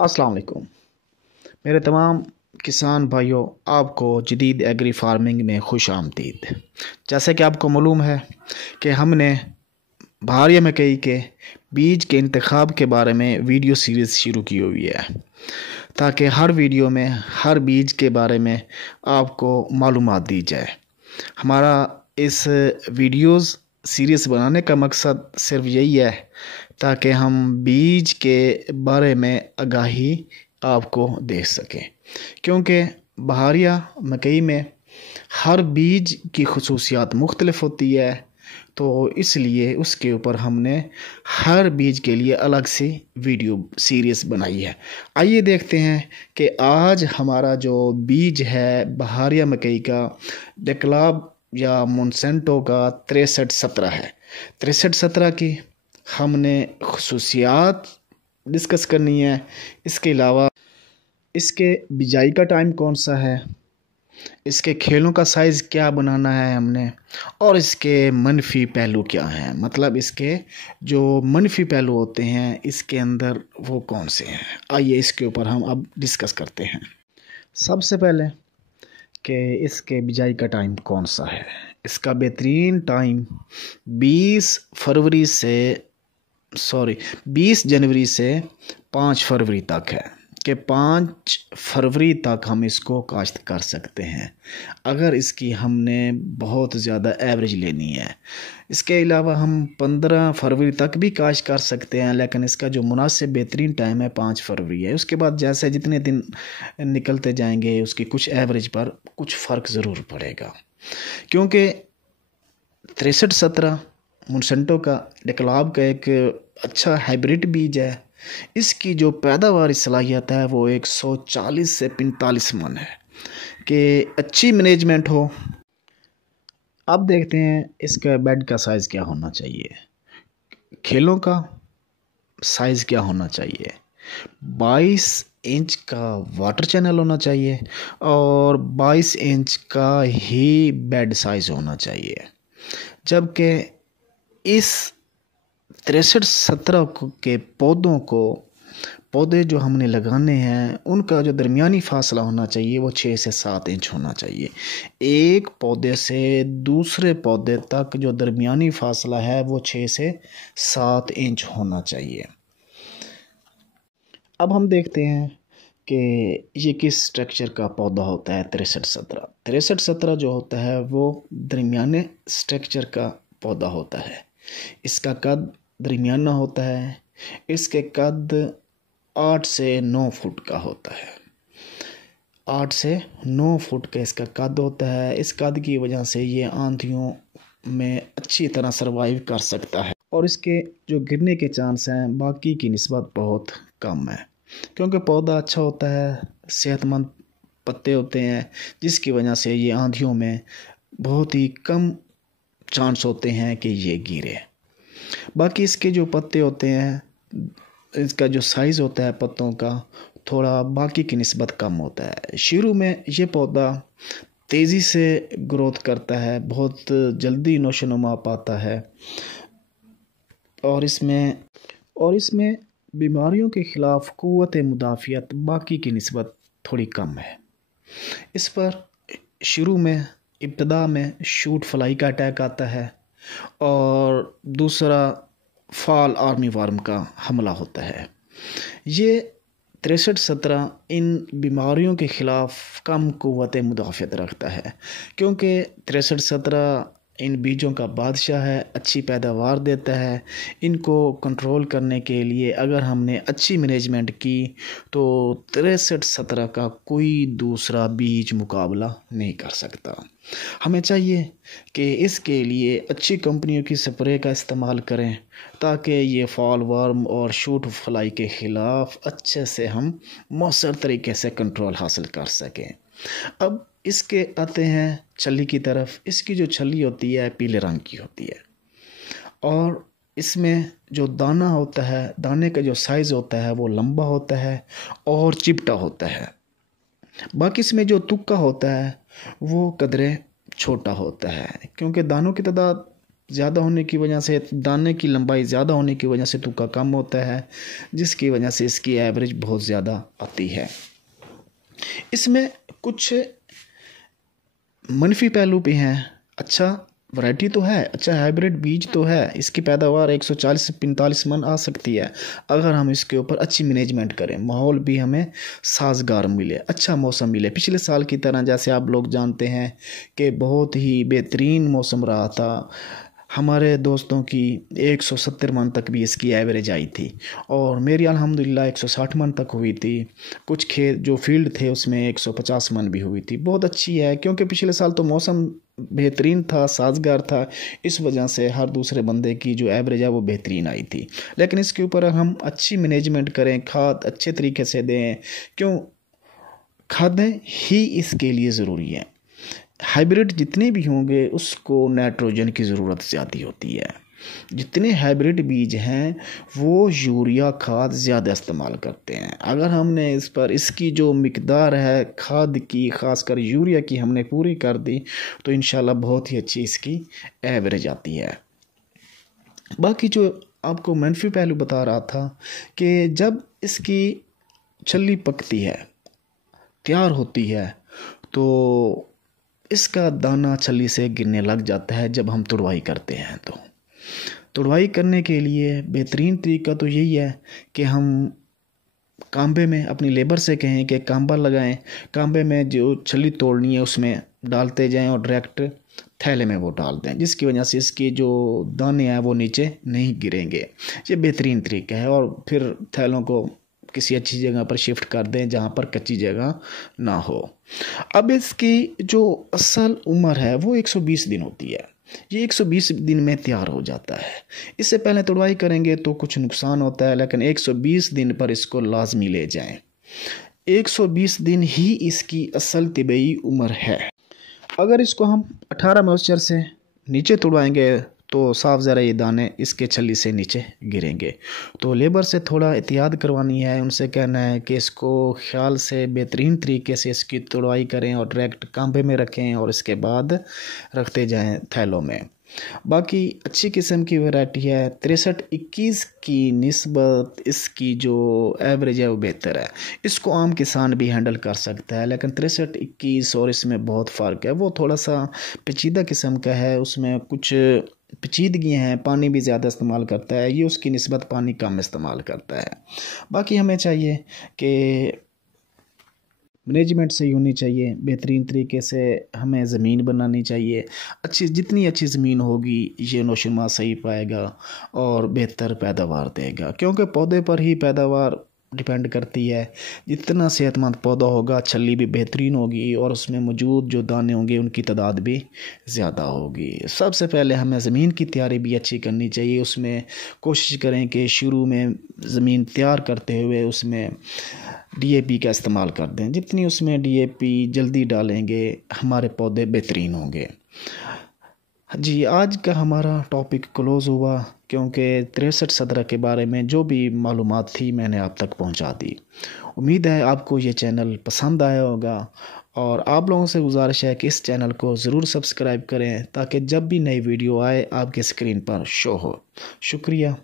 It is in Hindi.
अस्सलाम वालेकुम मेरे तमाम किसान भाइयों, आपको जदीद एग्री फार्मिंग में खुश आमदीद। जैसे कि आपको मालूम है कि हमने बहारिया मकई के बीज के इंतखाब के बारे में वीडियो सीरीज़ शुरू की हुई है, ताकि हर वीडियो में हर बीज के बारे में आपको मालूमात दी जाए। हमारा इस वीडियोस सीरीज़ बनाने का मकसद सिर्फ यही है ताकि हम बीज के बारे में आगाही आपको दे सकें, क्योंकि बहारिया मकई में हर बीज की खसूसियात मुख्तलिफ होती है, तो इसलिए उसके ऊपर हमने हर बीज के लिए अलग से वीडियो सीरीज़ बनाई है। आइए देखते हैं कि आज हमारा जो बीज है बहारिया मकई का डेक्लाब या मोनसेंटो का 6317 है। 6317 की हमने खसूसियात डिस्कस करनी है। इसके अलावा इसके बिजाई का टाइम कौन सा है, इसके खेलों का साइज़ क्या बनाना है हमने, और इसके मनफी पहलू क्या हैं। मतलब इसके जो मनफी पहलू होते हैं इसके अंदर वो कौन से हैं। आइए इसके ऊपर हम अब डिस्कस करते हैं। सबसे पहले कि इसके बिजाई का टाइम कौन सा है। इसका बेहतरीन टाइम 20 जनवरी से 5 फरवरी तक है कि 5 फरवरी तक हम इसको काश्त कर सकते हैं, अगर इसकी हमने बहुत ज़्यादा एवरेज लेनी है। इसके अलावा हम 15 फरवरी तक भी काश्त कर सकते हैं, लेकिन इसका जो मुनासिब बेहतरीन टाइम है 5 फरवरी है। उसके बाद जैसे जितने दिन निकलते जाएंगे उसकी कुछ एवरेज पर कुछ फ़र्क ज़रूर पड़ेगा, क्योंकि 6317 मोनसेंटो का डेक्लाब का एक अच्छा हाइब्रिड बीज है। इसकी जो पैदावारी सलाहियत है वो 140 से 45 मन है कि अच्छी मैनेजमेंट हो। अब देखते हैं इसका बेड का साइज़ क्या होना चाहिए, खेलों का साइज़ क्या होना चाहिए। 22 इंच का वाटर चैनल होना चाहिए और 22 इंच का ही बेड साइज़ होना चाहिए, जबकि इस 6317 के पौधे जो हमने लगाने हैं उनका जो दरमियानी फासला होना चाहिए वो 6 से 7 इंच होना चाहिए। एक पौधे से दूसरे पौधे तक जो दरमियानी फासला है वो 6 से 7 इंच होना चाहिए। अब हम देखते हैं कि ये किस स्ट्रक्चर का पौधा होता है। 6317 जो होता है वो दरमियाने स्ट्रक्चर का पौधा होता है। इसका कद दरमियाना होता है। इसके कद 8 से 9 फुट का होता है। 8 से 9 फुट का इसका कद होता है। इस कद की वजह से ये आंधियों में अच्छी तरह सरवाइव कर सकता है और इसके जो गिरने के चांस हैं बाकी की निस्बत बहुत कम है, क्योंकि पौधा अच्छा होता है, सेहतमंद पत्ते होते हैं, जिसकी वजह से ये आंधियों में बहुत ही कम चांस होते हैं कि ये गिरे। बाकी इसके जो पत्ते होते हैं, इसका जो साइज़ होता है पत्तों का थोड़ा बाकी की निस्बत कम होता है। शुरू में ये पौधा तेज़ी से ग्रोथ करता है, बहुत जल्दी नोशोनुमा पाता है और इसमें बीमारियों के ख़िलाफ़ क़ुव्वत मुदाफ़ियत बाकी की निस्बत थोड़ी कम है। इस पर शुरू में इब्तदा में शूट फ्लाई का अटैक आता है और दूसरा फॉल आर्मी वार्म का हमला होता है। ये 6317 इन बीमारियों के ख़िलाफ़ कम क़ुव्वत मुदाफ़ियत रखता है, क्योंकि 6317 इन बीजों का बादशाह है, अच्छी पैदावार देता है। इनको कंट्रोल करने के लिए अगर हमने अच्छी मैनेजमेंट की तो 6317 का कोई दूसरा बीज मुकाबला नहीं कर सकता। हमें चाहिए कि इसके लिए अच्छी कंपनियों की स्प्रे का इस्तेमाल करें, ताकि ये फॉल वर्म और शूट फ्लाई के ख़िलाफ़ अच्छे से हम मौसर तरीके से कंट्रोल हासिल कर सकें। अब इसके आते हैं छल्ली की तरफ। इसकी जो छल्ली होती है पीले रंग की होती है और इसमें जो दाना होता है, दाने का जो साइज़ होता है वो लंबा होता है और चिपटा होता है। बाकी इसमें जो तुक्का होता है वो कदरे छोटा होता है, क्योंकि दानों की तादाद ज़्यादा होने की वजह से, दाने की लंबाई ज़्यादा होने की वजह से तुक्का कम होता है, जिसकी वजह से इसकी एवरेज बहुत ज़्यादा आती है। इसमें कुछ मनफी पहलू भी हैं। अच्छा वैरायटी तो है, अच्छा हाइब्रिड बीज तो है, इसकी पैदावार 140 से 45 मन आ सकती है अगर हम इसके ऊपर अच्छी मैनेजमेंट करें, माहौल भी हमें साजगार मिले, अच्छा मौसम मिले। पिछले साल की तरह जैसे आप लोग जानते हैं कि बहुत ही बेहतरीन मौसम रहा था, हमारे दोस्तों की 170 मन तक भी इसकी एवरेज आई थी और मेरी अल्हम्दुलिल्लाह 160 मन तक हुई थी। कुछ खेत जो फील्ड थे उसमें 150 मन भी हुई थी। बहुत अच्छी है क्योंकि पिछले साल तो मौसम बेहतरीन था, साजगार था, इस वजह से हर दूसरे बंदे की जो एवरेज है वो बेहतरीन आई थी। लेकिन इसके ऊपर हम अच्छी मैनेजमेंट करें, खाद अच्छे तरीके से दें, क्यों खादें ही इसके लिए ज़रूरी है। हाइब्रिड जितने भी होंगे उसको नाइट्रोजन की ज़रूरत ज़्यादा होती है। जितने हाइब्रिड बीज हैं वो यूरिया खाद ज़्यादा इस्तेमाल करते हैं। अगर हमने इस पर इसकी जो मिकदार है खाद की, ख़ासकर यूरिया की, हमने पूरी कर दी तो इंशाल्लाह बहुत ही अच्छी इसकी एवरेज आती है। बाकी जो आपको मनफी पहलू बता रहा था कि जब इसकी छल्ली पकती है, तैयार होती है, तो इसका दाना छल्ली से गिरने लग जाता है जब हम तुड़वाई करते हैं। तो तुड़वाई करने के लिए बेहतरीन तरीका तो यही है कि हम कांबे में अपनी लेबर से कहें कि कांबा लगाएं, कांबे में जो छल्ली तोड़नी है उसमें डालते जाएं और डायरेक्ट थैले में वो डाल दें, जिसकी वजह से इसके जो दाने हैं वो नीचे नहीं गिरेंगे। ये बेहतरीन तरीका है। और फिर थैलों को किसी अच्छी जगह पर शिफ्ट कर दें जहाँ पर कच्ची जगह ना हो। अब इसकी जो असल उम्र है वो 120 दिन होती है। ये 120 दिन में तैयार हो जाता है। इससे पहले तुड़वाई करेंगे तो कुछ नुकसान होता है, लेकिन 120 दिन पर इसको लाजमी ले जाएं। 120 दिन ही इसकी असल तिबई उम्र है। अगर इसको हम 18 मॉइस्चर से नीचे तुड़वाएंगे तो साफ ज़रा ये दाने इसके छल्ली से नीचे गिरेंगे। तो लेबर से थोड़ा एहतियात करवानी है, उनसे कहना है कि इसको ख्याल से बेहतरीन तरीके से इसकी तुड़वाई करें और डायरेक्ट कांबे में रखें और इसके बाद रखते जाएं थैलों में। बाकी अच्छी किस्म की वैरायटी है। 63-21 की निस्बत इसकी जो एवरेज है वो बेहतर है। इसको आम किसान भी हैंडल कर सकता है, लेकिन 63-21 और इसमें बहुत फ़र्क है। वो थोड़ा सा पेचीदा किस्म का है, उसमें कुछ पेचीदगी हैं, पानी भी ज़्यादा इस्तेमाल करता है, ये उसकी निस्बत पानी कम इस्तेमाल करता है। बाकी हमें चाहिए कि मैनेजमेंट सही होनी चाहिए, बेहतरीन तरीके से हमें ज़मीन बनानी चाहिए। जितनी अच्छी ज़मीन होगी ये नौशुमा सही पाएगा और बेहतर पैदावार देगा, क्योंकि पौधे पर ही पैदावार डिपेंड करती है। जितना सेहतमंद पौधा होगा छल्ली भी बेहतरीन होगी और उसमें मौजूद जो दाने होंगे उनकी तादाद भी ज़्यादा होगी। सबसे पहले हमें ज़मीन की तैयारी भी अच्छी करनी चाहिए। उसमें कोशिश करें कि शुरू में ज़मीन तैयार करते हुए उसमें DAP का इस्तेमाल कर दें। जितनी उसमें DAP जल्दी डालेंगे हमारे पौधे बेहतरीन होंगे। जी, आज का हमारा टॉपिक क्लोज़ हुआ, क्योंकि 63 सदरा के बारे में जो भी मालूमात थी मैंने आप तक पहुंचा दी। उम्मीद है आपको ये चैनल पसंद आया होगा और आप लोगों से गुजारिश है कि इस चैनल को ज़रूर सब्सक्राइब करें ताकि जब भी नई वीडियो आए आपके स्क्रीन पर शो हो। शुक्रिया।